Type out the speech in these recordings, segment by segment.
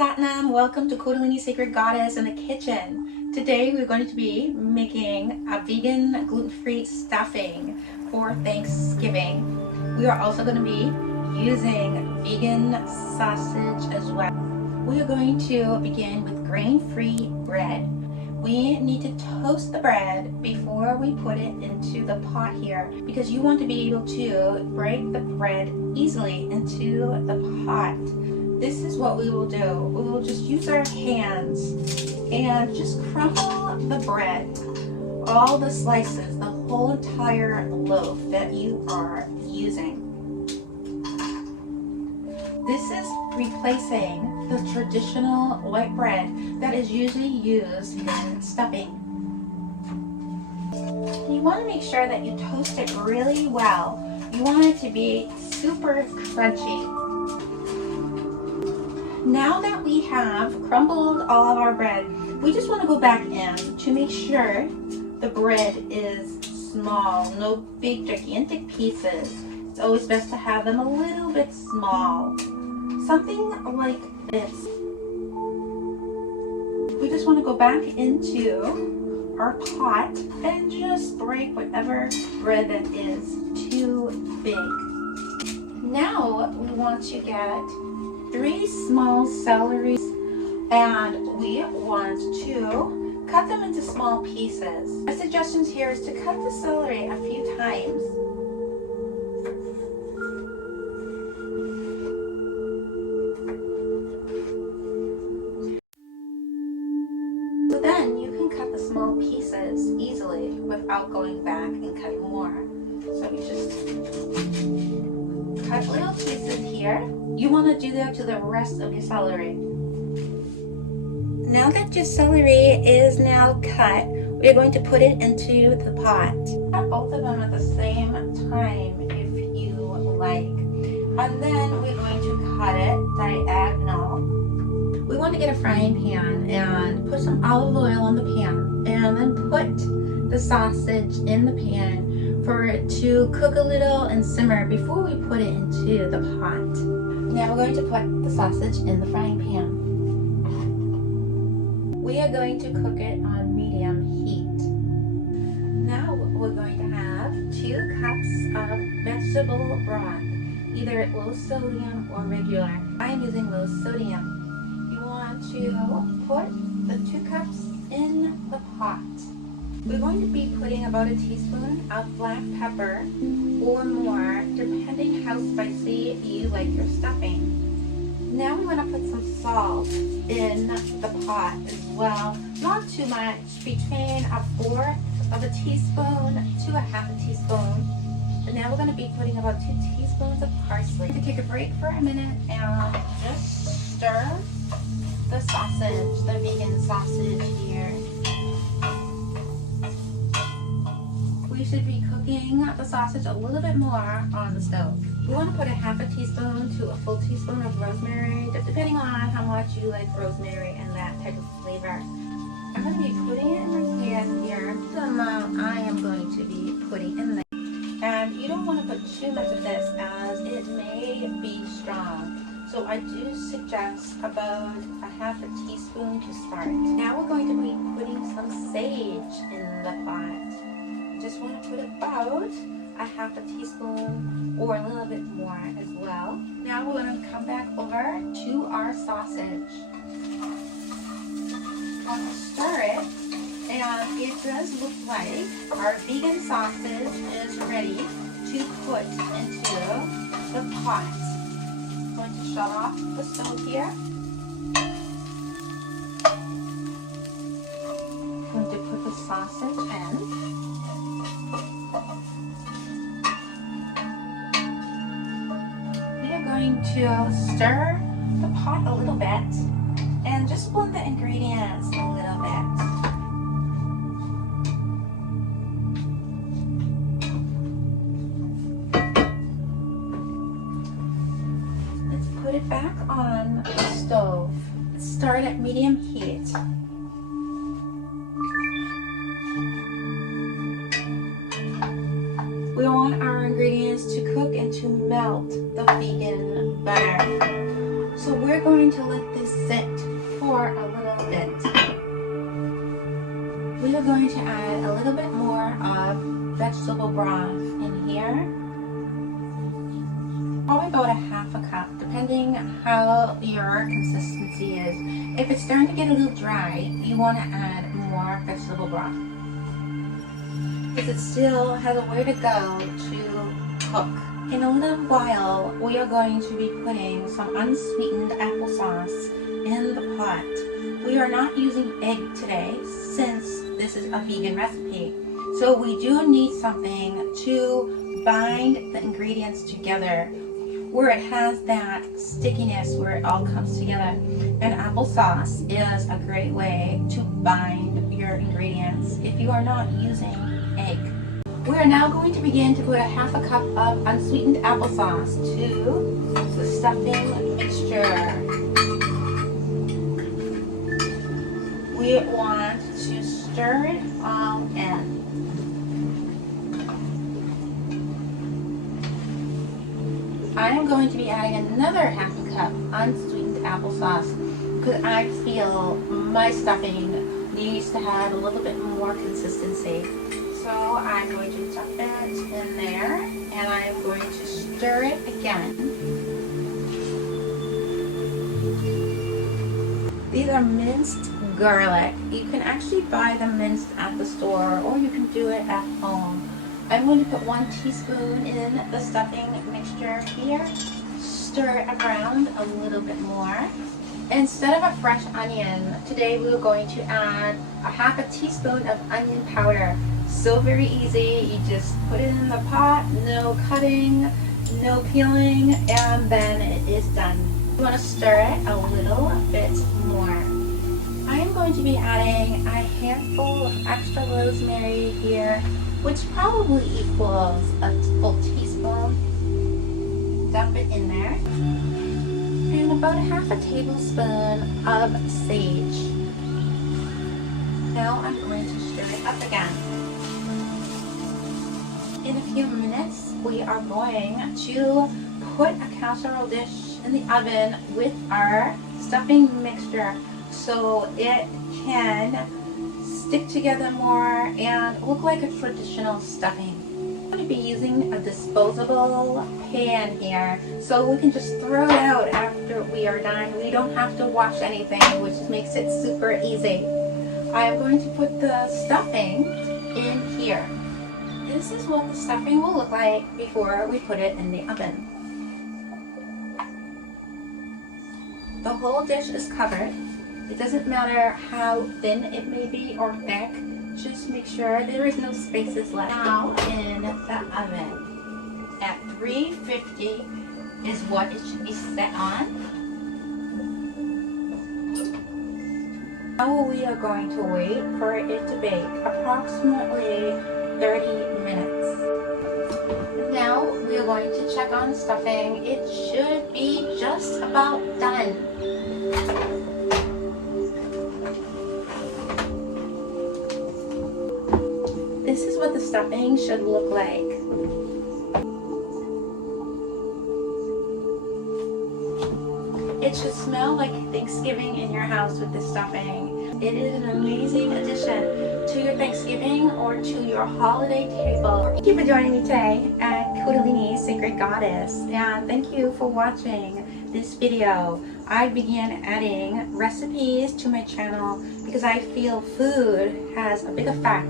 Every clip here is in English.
Satnam, welcome to Kundalini Sacred Goddess in the kitchen. Today we're going to be making a vegan gluten-free stuffing for Thanksgiving. We are also going to be using vegan sausage as well. We are going to begin with grain-free bread. We need to toast the bread before we put it into the pot here because you want to be able to break the bread easily into the pot. This is what we will do. We will just use our hands and just crumble the bread, all the slices, the whole entire loaf that you are using. This is replacing the traditional white bread that is usually used in stuffing. You want to make sure that you toast it really well. You want it to be super crunchy. Now that we have crumbled all of our bread, we just want to go back in to make sure the bread is small, no big gigantic pieces. It's always best to have them a little bit small. Something like this. We just want to go back into our pot and just break whatever bread that is too big. Now we want to get 3 small celeries and we want to cut them into small pieces. My suggestions here is to cut the celery a few times. So then you can cut the small pieces easily without going back and cutting more. So you just cut little pieces here. You want to do that to the rest of your celery. Now that your celery is now cut, we're going to put it into the pot. Cut both of them at the same time if you like. And then we're going to cut it diagonal. We want to get a frying pan and put some olive oil on the pan and then put the sausage in the pan for it to cook a little and simmer before we put it into the pot. Now we're going to put the sausage in the frying pan. We are going to cook it on medium heat. Now we're going to have 2 cups of vegetable broth, either low sodium or regular. I am using low sodium. You want to put the 2 cups in the pot. We're going to be putting about a teaspoon of black pepper or more, depending how spicy you like your stuffing. Now we want to put some salt in the pot as well. Not too much, between 1/4 of a teaspoon to 1/2 teaspoon. And now we're going to be putting about 2 teaspoons of parsley. To take a break for a minute and just stir the sausage, the vegan sausage here. We should be cooking the sausage a little bit more on the stove. We want to put a 1/2 teaspoon to a full teaspoon of rosemary, depending on how much you like rosemary and that type of flavor. I'm going to be putting it in my pan here. The amount I am going to be putting in there. And you don't want to put too much of this as it may be strong. So I do suggest about a 1/2 teaspoon to start. Now we're going to be putting some sage in the pot. Just want to put about a 1/2 teaspoon or a little bit more as well. Now we're going to come back over to our sausage. I'm going to stir it, and it does look like our vegan sausage is ready to put into the pot. I'm going to shut off the stove here. I'm going to put the sausage in. Going to stir the pot a little bit and just blend the ingredients a little bit. Let's put it back on the stove. Start at medium heat. We want our ingredients to cook and to melt the vegan butter. So we're going to let this sit for a little bit. We are going to add a little bit more of vegetable broth in here. Probably about a half a cup, depending how your consistency is. If it's starting to get a little dry, you want to add more vegetable broth, because it still has a way to go to cook. In a little while, we are going to be putting some unsweetened applesauce in the pot. We are not using egg today since this is a vegan recipe. So we do need something to bind the ingredients together, where it has that stickiness, where it all comes together. And applesauce is a great way to bind your ingredients if you are not using egg. We are now going to begin to put a half a cup of unsweetened applesauce to the stuffing mixture. We want to stir it all in. I am going to be adding another half a cup unsweetened applesauce because I feel my stuffing needs to have a little bit more consistency. So I'm going to dump it in there, and I'm going to stir it again. These are minced garlic. You can actually buy them minced at the store, or you can do it at home. I'm going to put 1 teaspoon in the stuffing mixture here. Stir it around a little bit more. Instead of a fresh onion, today we're going to add a half a teaspoon of onion powder. So very easy. You just put it in the pot, no cutting, no peeling, and then it is done. You want to stir it a little bit more. I am going to be adding a handful of extra rosemary here, which probably equals a full teaspoon. Dump it in there. And about half a tablespoon of sage. Now I'm going to stir it up again. In a few minutes, we are going to put a casserole dish in the oven with our stuffing mixture so it can stick together more and look like a traditional stuffing. I'm going to be using a disposable pan here, so we can just throw it out after we are done. We don't have to wash anything, which makes it super easy. I am going to put the stuffing in here. This is what the stuffing will look like before we put it in the oven. The whole dish is covered. It doesn't matter how thin it may be or thick, just make sure there is no spaces left. Now in the oven at 350 is what it should be set on. Now we are going to wait for it to bake approximately 30 minutes. Now we are going to check on the stuffing. It should be just about done. This is what the stuffing should look like. It should smell like Thanksgiving in your house with the stuffing. It is an amazing addition to your Thanksgiving or to your holiday table. Thank you for joining me today at Kundalini Sacred Goddess, and thank you for watching this video. I began adding recipes to my channel because I feel food has a big effect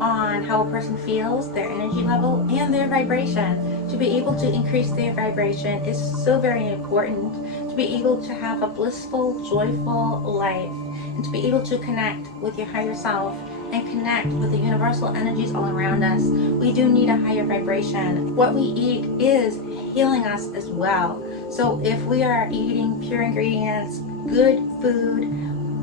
on how a person feels, their energy level, and their vibration. To be able to increase their vibration is so very important. To be able to have a blissful, joyful life, and to be able to connect with your higher self and connect with the universal energies all around us, we do need a higher vibration. What we eat is healing us as well. So if we are eating pure ingredients, good food,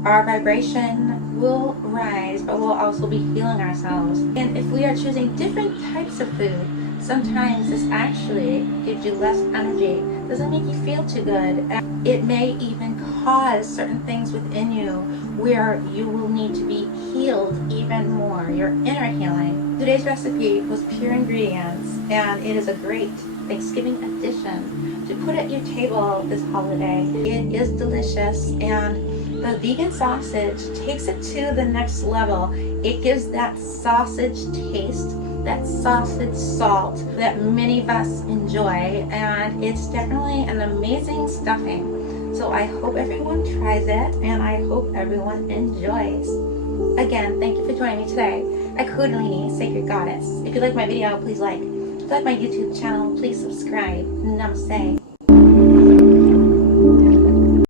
our vibration will rise, but we'll also be healing ourselves. And if we are choosing different types of food, sometimes this actually gives you less energy, doesn't make you feel too good. It may even cause certain things within you where you will need to be healed even more, your inner healing. Today's recipe was pure ingredients, and it is a great Thanksgiving addition to put at your table this holiday. It is delicious, and The vegan sausage takes it to the next level. It gives that sausage taste, that sausage salt that many of us enjoy, and it's definitely an amazing stuffing. So I hope everyone tries it, and I hope everyone enjoys. Again, thank you for joining me today at Kundalini, Sacred Goddess. If you like my video, please like. If you like my YouTube channel, please subscribe. Namaste.